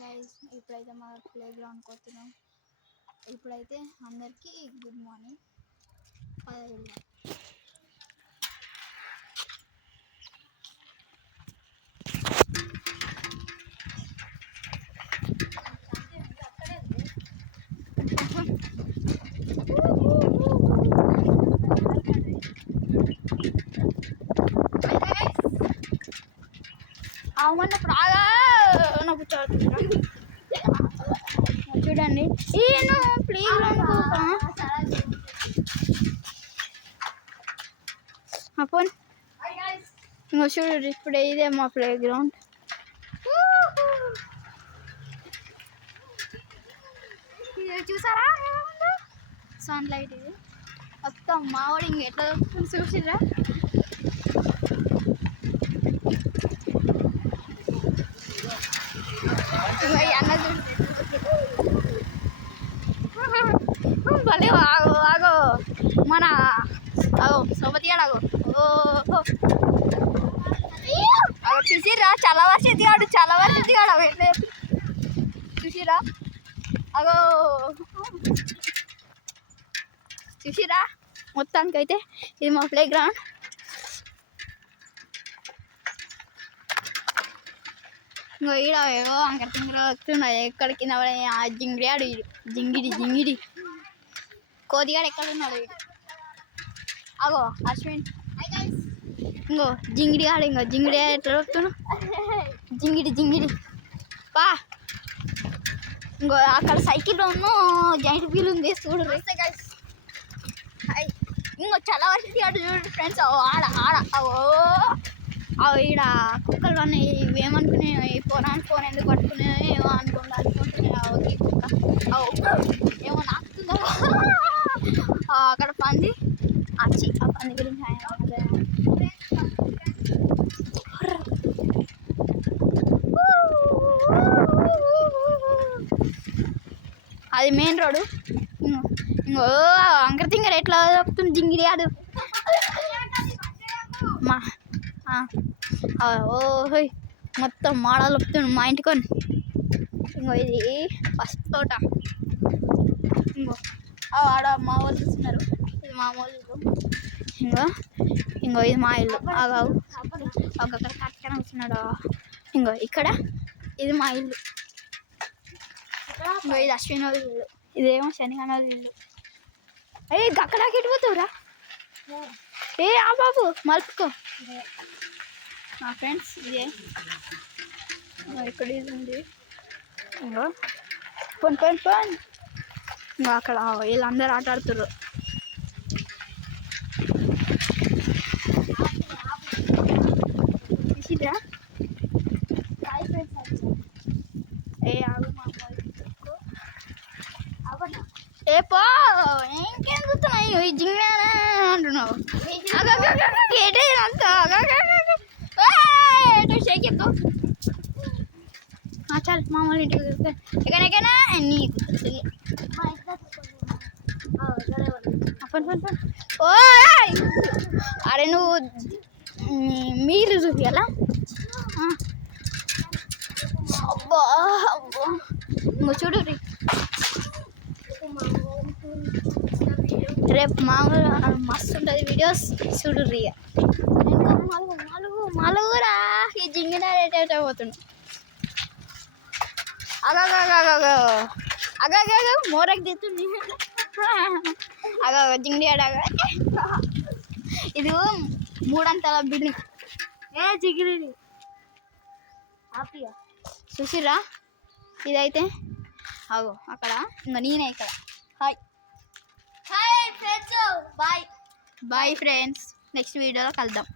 Guys, ఇప్పుడైతే మా play గ్రౌండ్కి వస్తున్నాం. ఇప్పుడైతే అందరికీ గుడ్ మార్నింగ్. అవన్నప్పుడు ఆగా నాకు చూడండి. ఈయన ప్లే గ్రౌండ్ అప్పుడు ఇంకో చూడు, ఇప్పుడు ఇదే మా ప్లే గ్రౌండ్. చూసారా సన్లైట్? ఇది మొత్తం మావాడు ఇంక ఎట్లా చూసిరా. అన్న చూసి భలే ఆగో ఆగో మన అగో సోమతియాడు అగో చూసిరా. చాలా వర్షం దిగాడు, చాలా వర్షం దిగాడు. అవి ఎట్లా చూసిరా అగో చూసిరా. మొత్తానికి అయితే ఇది మా ప్లే గ్రౌండ్. ఇంకో ఈడ ఏవో అంకర చింగలు వస్తున్నాయి. ఎక్కడ కింద జింగిడి ఆడు జింగిడి జింగిడి కోదిగాడు ఎక్కడ ఉన్నాడు వీడు. అగో అశ్విన్ ఇంకో జింగిడి ఆడు. ఇంకో జింగిడి ఎట్లా వస్తున్నావు? జింగిడి జింగిడి పా. ఇంకో అక్కడ సైకిల్లో జాయింట్ వీల్ ఉంది చూడు. ఇంకో చాలా వర్షం ఆడు చూడు ఫ్రెండ్స్. ఆడ ఆడ అవి ఈడ కుక్కలు అన్నీ ఏమనుకున్నాయి, ఫోన్ ఎందుకు పట్టుకున్నాయి ఏమో అనుకుంటున్నాయి. ఏమో నాకుతుందో అక్కడ పంది. ఆ పంది గురించి అది మెయిన్ రోడ్డు. ఇంకో అంకర తింగర ఎట్లా చెప్తుంది జింగిడి ఆడు. మా ఓహోయ్ మొత్తం మాడలు వస్తుంది మా ఇంటికొని. ఇంకో ఇది ఫస్ట్ తోట. ఇంకో ఆడ మా వాళ్ళు చూస్తున్నారు. ఇది మా వాళ్ళు. ఇంకో ఇది మా ఇల్లు. ఆగావు అక్కడ కట్టకనే వస్తున్నాడు. ఇంకో ఇక్కడ ఇది మా ఇల్లు. ఇంకో ఇది అశ్విన్ వాళ్ళ ఇల్లు. ఇదేమో శనిగాన వాళ్ళ ఇల్లు. అక్కడ ఎటుపోతావురా? ఆ బాబు మలుపుకో. మా ఫ్రెండ్స్ ఇదే ఇక్కడ ఇది ఉంది. ఇంకో పోన్ పోన్ పోన్. ఇంకా అక్కడ వీళ్ళందరూ ఆట ఆడుతుర్రు. తీసిరా. ఏ పో ఇంకేం చూస్తున్నాయి జింగానే అంటున్నావు. షేకెత్తావు చాలు మామూలు ఇంటికి ఎక్కడెక్కడా నీకు ఓ. అరే నువ్వు మీరు చూపియాలా? అబ్బా అబ్బా ఇంకో చూడు. రేపు మామూలు మస్తు ఉంటుంది వీడియోస్ చూడు. రియా మలుగురా. ఈ జింగిన రేట్ పోతుండు. అగ మోరకి తెస్తుంది. అగ జింగిడి ఆడగా. ఇది 3 అంతల బిల్డింగ్. జిగిరి చూసిరా. ఇదైతే అగో అక్కడ. ఇంకా నేనే ఇక్కడ. Hi hi friends. Bye bye friends. Next వీడియోలో కలుద్దాం.